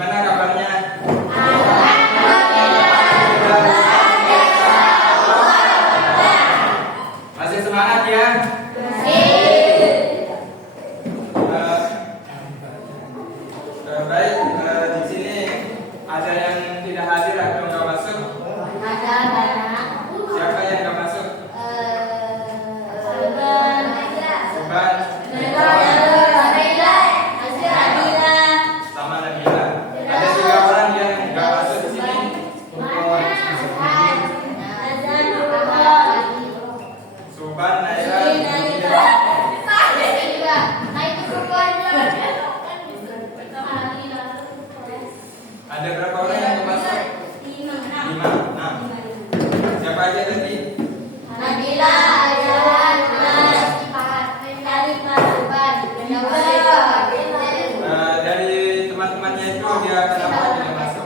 Gimana kabarnya? Masih semangat ya? Baik, di sini ada yang tidak hadir atau nggak masuk? Siapa yang nggak masuk? Suban. Sama Nabila. Ada 3 orang yang nggak masuk di sini. Suban, Naila, Nabila. Ada berapa orang yang nggak masuk? 5. Nah, siapa aja tadi? Dari teman-temannya itu dia kenapa tidak masuk?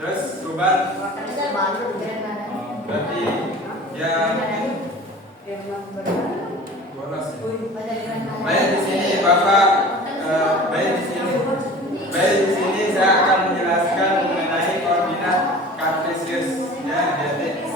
Terus Suban, berarti dia bolos. Baik di sini Bapak, baik di sini saya akan menjelaskan mengenai koordinat kartesius ya, adik.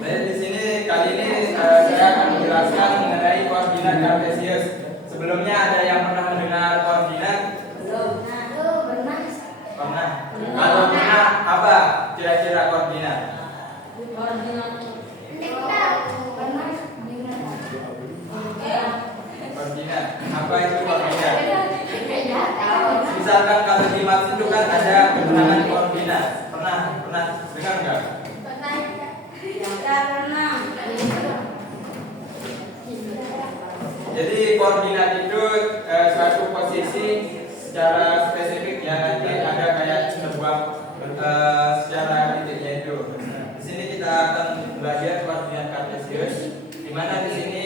Baik di sini kali ini saya akan menjelaskan mengenai koordinat kartesius. Sebelumnya ada yang pernah mendengar koordinat? Pernah. Kalau pernah, apa kira-kira koordinat? Koordinat. Apa itu koordinat? Misalkan kalau di maps itu kan ada keterangan koordinat. Pernah dengar nggak? Jadi koordinat itu suatu posisi secara spesifik ya, nanti ada kayak sebuah secara titiknya itu. Di sini kita akan belajar koordinat kartesius, di mana di sini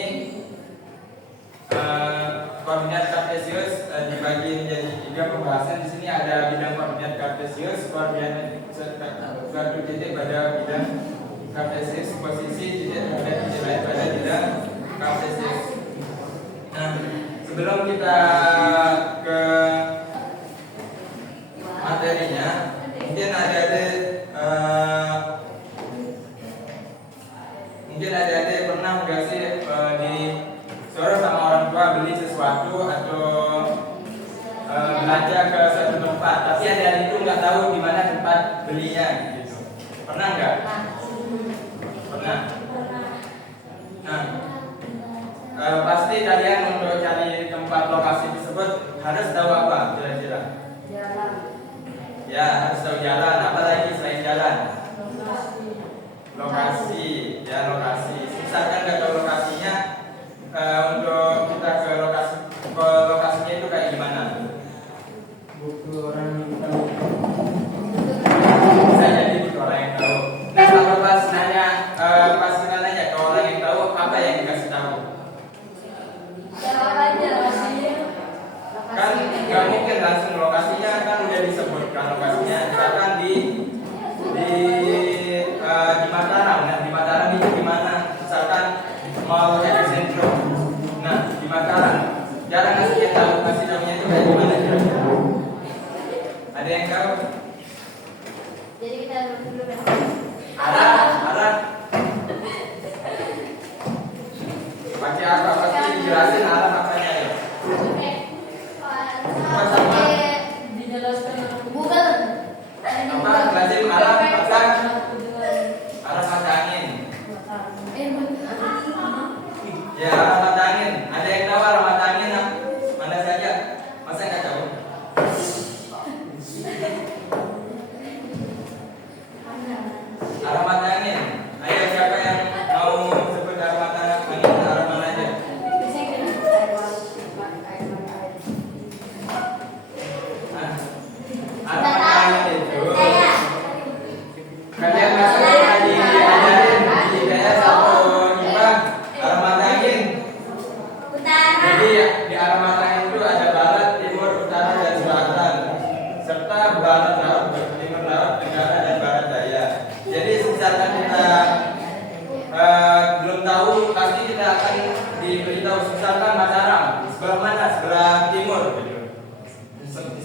koordinat kartesius dibagi menjadi 3 pembahasan. Di sini ada bidang koordinat kartesius, koordinat suatu titik pada bidang kartesius, posisi titik pada titik lain pada bidang kartesius. Nah, sebelum kita ke materinya, mungkin ada pernah nggak sih disuruh sama orang tua beli sesuatu atau belanja ke suatu tempat, tapi ada itu nggak tahu di mana tempat belinya gitu. Pernah nggak? Pernah. Nah, pasti kalian untuk cari tempat lokasi tersebut harus tahu apa kira-kira? Jalan. Ya, harus tahu jalan. Apa lagi selain jalan? Lokasi. Ya, lokasi. Misalkan nggak tahu lokasinya, untuk kita ke lokasinya itu kayak gimana? Butuh orang yang tahu. Bisa jadi butuh orang yang tahu. Nah, kalau pas nanya, pas kita nanya ke orang yang tahu, apa yang dikasih tahu? Kan nggak mungkin langsung lokasinya, kan udah disebutkan lokasinya. Misalkan di Mataram. Nah, di Mataram itu di mana? Misalkan mau epicentrum. Nah, di Mataram. Jarang kasih tahunya itu kayak gimana kira-kira? Ada yang tahu? Jadi kita dulu Arah. Pakai apa? Pasti dijelasin arah apanya ya. Google. Apa? Lazim arah pasang. Arah mata angin. Ya, arah mata angin. Ada yang tahu arah mata angin mana saja? Masa nggak tahu?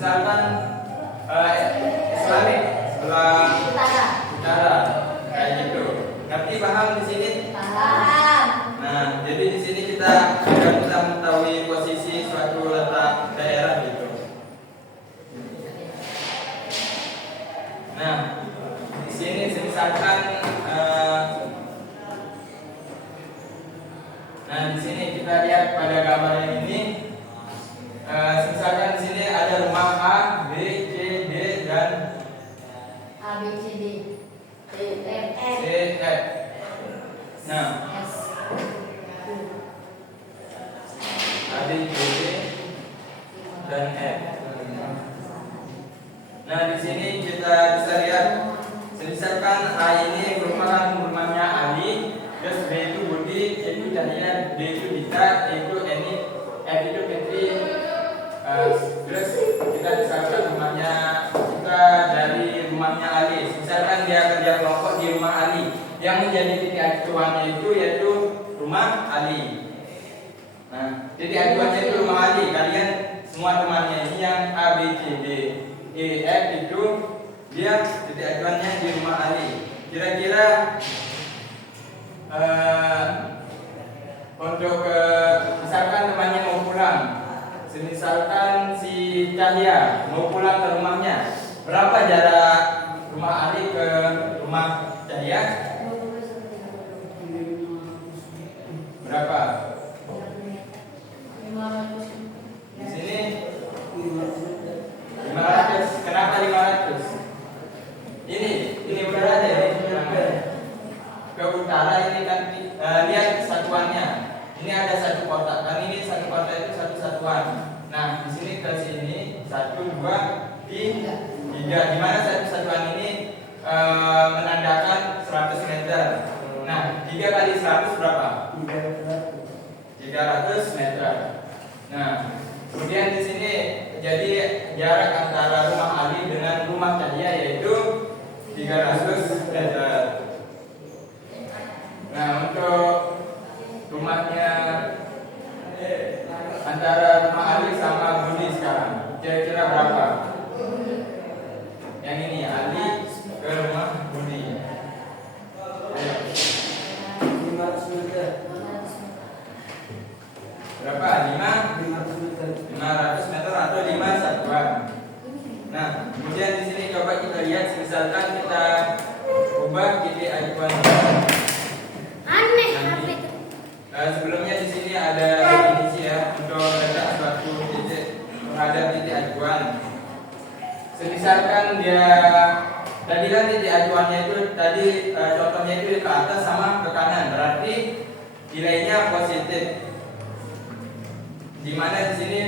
misalkan Islamic sebelah Utara. utara kayak gitu. Ngerti paham di sini? Paham. Nah, jadi di sini kita mengetahui posisi suatu letak daerah gitu. Nah, di sini misalkan nah di sini kita lihat pada gambar yang ini. Misalkan di sini ada rumah A, B, C, D dan A B C D E F C, F. Nah, S A, B, C, D dan F. Nah, di sini kita bisa lihat, misalkan A ini merupakan rumahnya Ali, terus B itu Budi, C itu Cahaya, D itu Dita, E itu Eni, F itu Fitri. Terus kita misalkan rumahnya kita dari rumahnya Ali. Misalkan dia kerja kelompok di rumah Ali, yang menjadi titik acuannya itu yaitu rumah Ali. Nah, titik acuannya itu rumah Ali. Kalian semua temannya ini yang A, B, C, D, E, F itu dia titik acuannya di rumah Ali. Kira-kira untuk misalkan temannya mau pulang, misalkan si Cahya mau pulang ke rumahnya, berapa jarak rumah Ali ke rumah Cahya? Berapa? 500. Di sini 500. Kenapa 500? Ini berat ya, ke utara ini kan lihat satuannya. Ini ada satu kotak, kan ini satu kotak itu satu satuan. Nah, di sini ke sini 1, 2, 3. Di mana satu satuan ini menandakan 100 meter. Nah, 3 kali 100 berapa? 300 meter. Nah, kemudian di sini jadi jarak antara rumah Ali dengan rumah Cahya yaitu 300 meter. Nah, untuk rumahnya antara rumah Ali sama Budi sekarang kira-kira berapa? Yang ini Ali ke rumah Budi. Ayo. 500 meter. Berapa? 500 meter atau 5 satuan. Nah, kemudian di sini coba kita lihat, misalkan kita ubah titik acuan. Aneh apa itu? Sebelumnya di sini ada definisi ya untuk letak suatu titik terhadap titik acuan. Misalkan dia tadi kan titik acuannya itu tadi contohnya itu ke atas sama ke kanan, berarti nilainya positif. Di mana di sini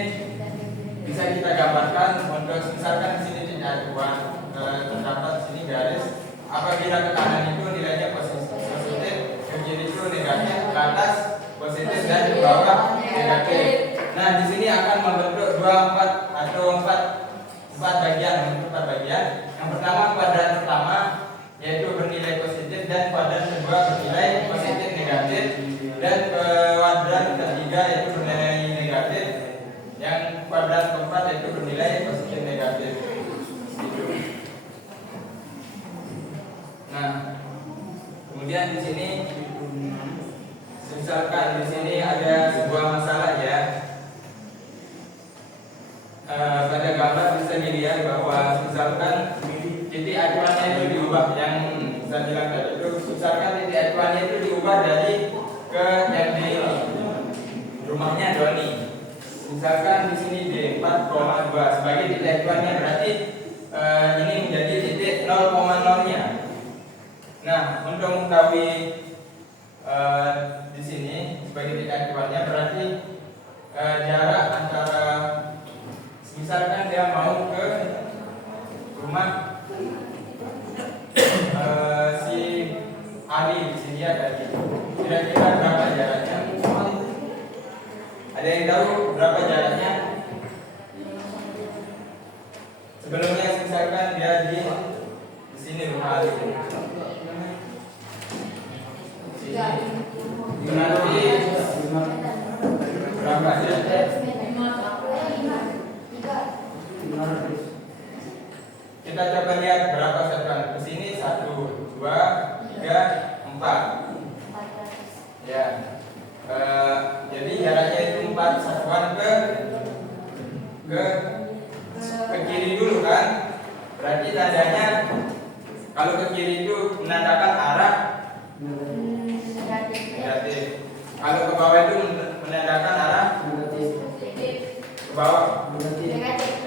bisa kita gambarkan untuk misalkan di sini titik acuan terdapat di sini garis. Apabila ke kanan itu nilainya positif, ke kiri itu negatif, ke atas positif dan ke bawah negatif. Nah, di sini akan membentuk 4 bagian, membentuk 4 bagian. Yang pertama kuadran pertama yaitu bernilai positif dan kuadran kedua bernilai positif negatif dan kuadran ketiga yaitu bernilai negatif. Yang kuadran keempat yaitu bernilai positif negatif. Gitu. Nah, kemudian di sini misalkan di sini ada sebuah masalah ya. Pada gambar bisa dilihat bahwa misalkan titik acuannya itu diubah, yang saya bilang tadi itu misalkan titik acuannya itu diubah dari ke yang D ini, rumahnya Doni. Misalkan di sini D4,2 sebagai titik acuannya, berarti ini menjadi titik 0,0-nya. Nah, untuk mengetahui di sini sebagai titik acuannya berarti jarak antara misalkan dia mau ke rumah si Ali di sini ya tadi, kira-kira berapa jaraknya? Ada yang tahu berapa jaraknya? Sebelumnya misalkan dia di sini rumah Ali. Berarti berapa ya? 5 3 kita coba lihat berapa satuan. Di sini 1, 2, 3, 4. 400. Ya. Jadi jaraknya itu 4 satuan ke kiri dulu kan? Berarti tandanya kalau ke kiri itu menandakan arah negatif. Kalau ke bawah itu menandakan arah ke bawah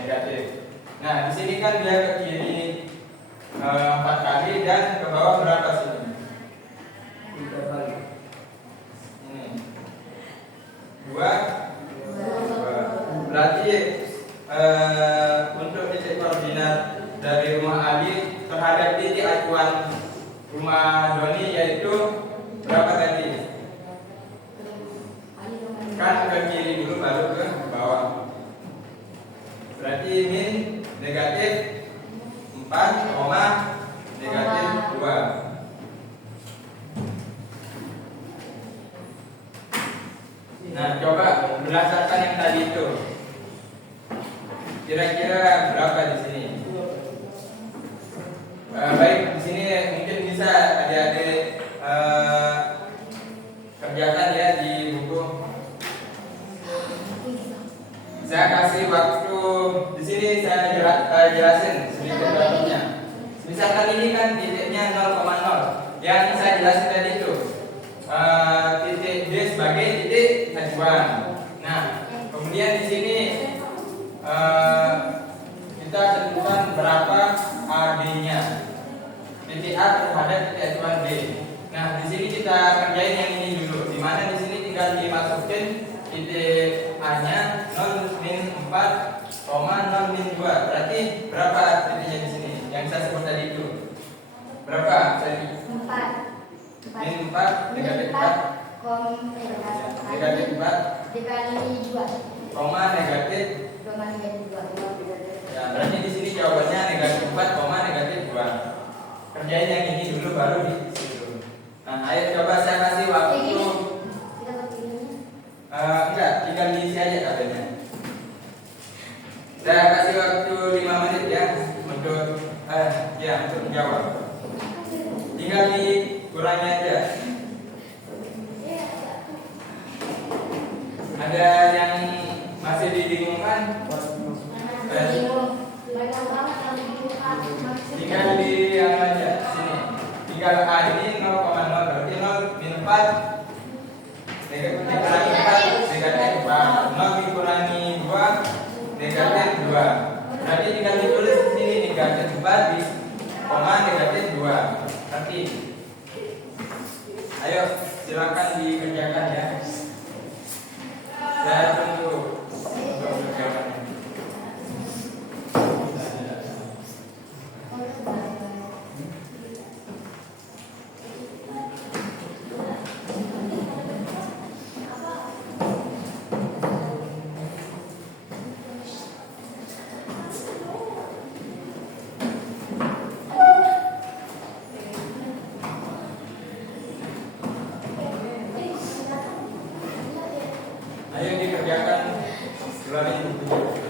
negatif. Nah, di sini kan dia ke kiri 4 kali dan ke bawah berapa sini? 3 kali. Ini 2. Berarti untuk titik koordinat dari rumah Ali terhadap titik acuan rumah Doni yaitu berapa tadi? Kan ke kiri dulu baru ke bawah. Berarti min negatif 4, negatif 2. Nah, coba berdasarkan yang tadi itu, kira-kira berapa di sini? Baik, di sini mungkin bisa adik-adik kerjakan ya di buku. Saya kasih waktu di sini, saya jelasin sedikit bentuknya. Misalkan ini kan titiknya 0,0 yang saya jelasin tadi itu. Titik D sebagai titik acuan. Nah, kemudian di sini kita tentukan berapa AB-nya. Titik A terhadap titik acuan D. Nah, di sini kita kerjain yang ini dulu. Di mana di sini tinggal dimasukin titik A-nya 0, min 4, 0, min 2. Berarti berapa titiknya di sini? Yang saya sebut tadi itu. Berapa? Tadi 4. min 4, negatif 4, negatif 4, dikali 2, negatif. negatif 2. Ya, berarti di sini jawabannya negatif 4, negatif 2. Kerjain yang ini dulu baru di situ. Nah, ayo coba saya kasih waktu. Kita begini. Enggak, tinggal diisi aja katanya. Saya kasih waktu 5 menit ya untuk untuk menjawab. Tinggal dikurangi aja. Ada yang masih dibingungkan? Tinggal di aja sini. Tinggal A ini 0,0 berarti 0 min 4 dikurangi 4 negatif 4. 0 dikurangi 2 negatif 2. Berarti tinggal ditulis di sini negatif 4 di koma negatif 2. Nanti ayo silakan dikerjakan ya. Saya tunggu untuk jawabannya. Ayo dikerjakan ulangi bukunya.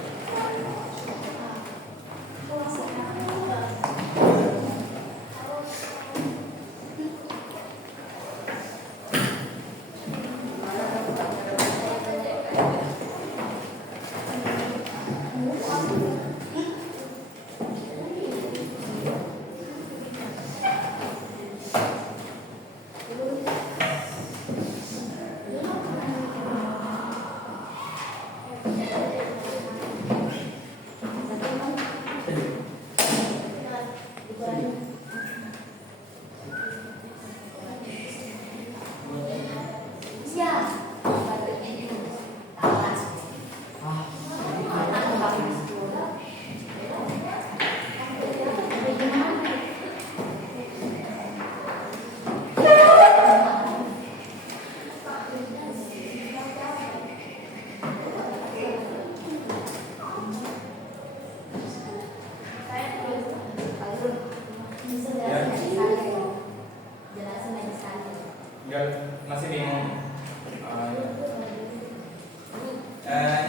Masih bingung?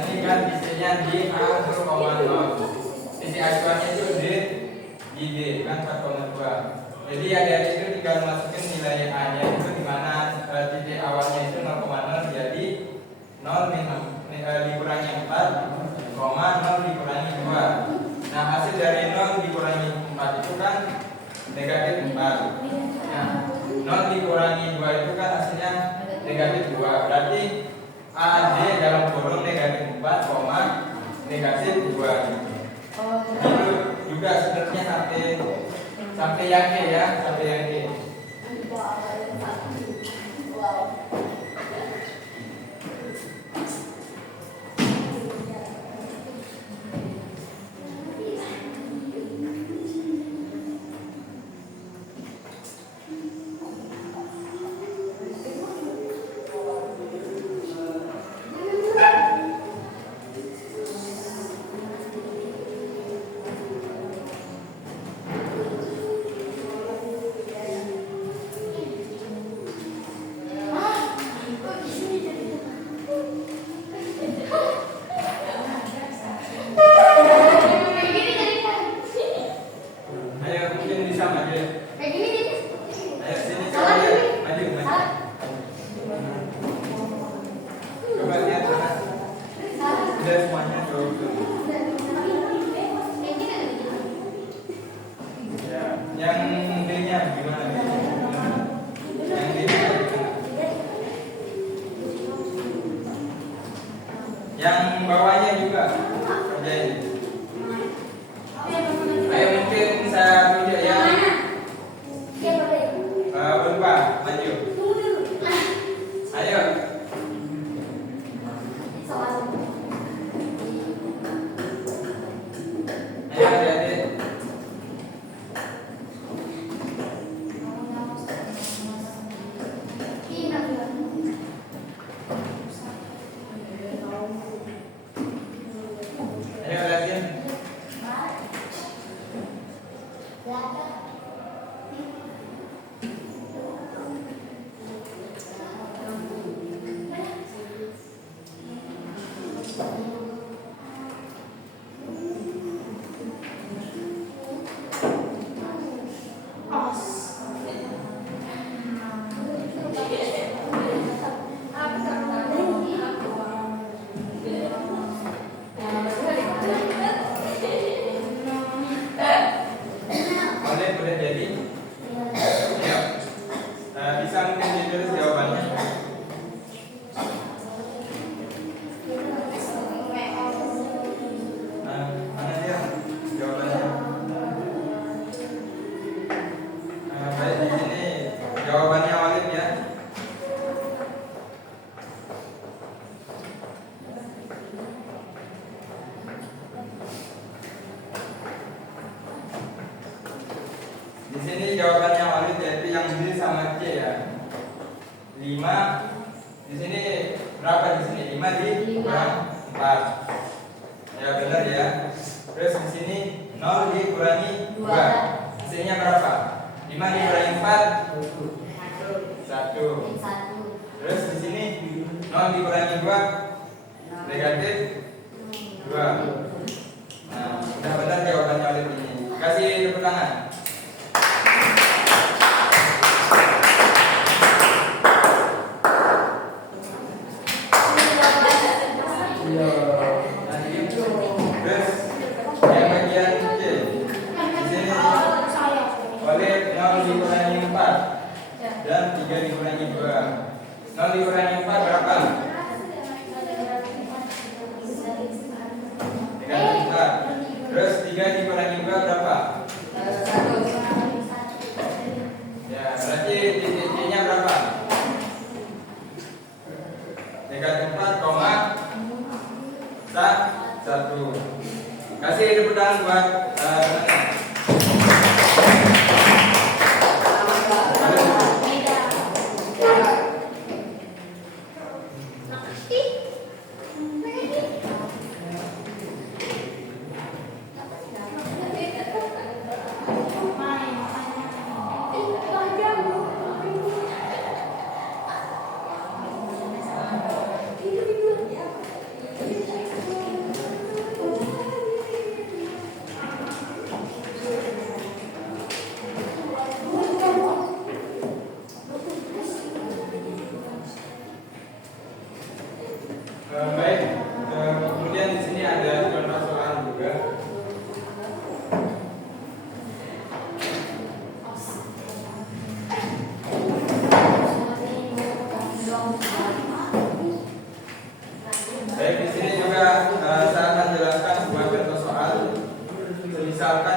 Ini kan titiknya di A 0,0. Titik acuannya itu di Jadi adik-adik itu tinggal masukin nilai A-nya itu di mana titik awalnya itu 0,0 jadi 0 dikurangi 4, 0 dikurangi 2. Nah, hasil dari 0 dikurangi 4 itu kan negatif 4. Nah, 0 dikurangi 2 itu kan hasilnya negatif 2. Berarti AD dalam kurung negatif 4, negatif 2. Itu juga sebenarnya sampai yang E ya, sampai yang E. Yang bawahnya juga kerjain. Ayo mungkin saya tunjuk ya. Berubah, maju. Ayo. Ayo adik-adik. Ayo lihatin. Boleh jadi. Ya. Bisa mungkin ditulis jawabannya. Mana dia jawabannya? Baik, di sini jawabannya Walid ya. Di sini jawabannya Walid yaitu yang B sama C ya. 5 di sini berapa di sini? 5 dikurang 4. Ya benar ya. Terus di sini 0 dikurangi 2. Hasilnya berapa? 5 dikurangi 4 1. Terus di sini 0 dikurangi 2 negatif 2. Nah, sudah benar jawabannya Walid ini. Kasih tepuk tangan. Terus yang bagian C di sini Walid 0 dikurangi 4 dan 3 dikurangi 2. 0 dikurangi 4 berapa? Negatif 4. Terus 3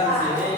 di sini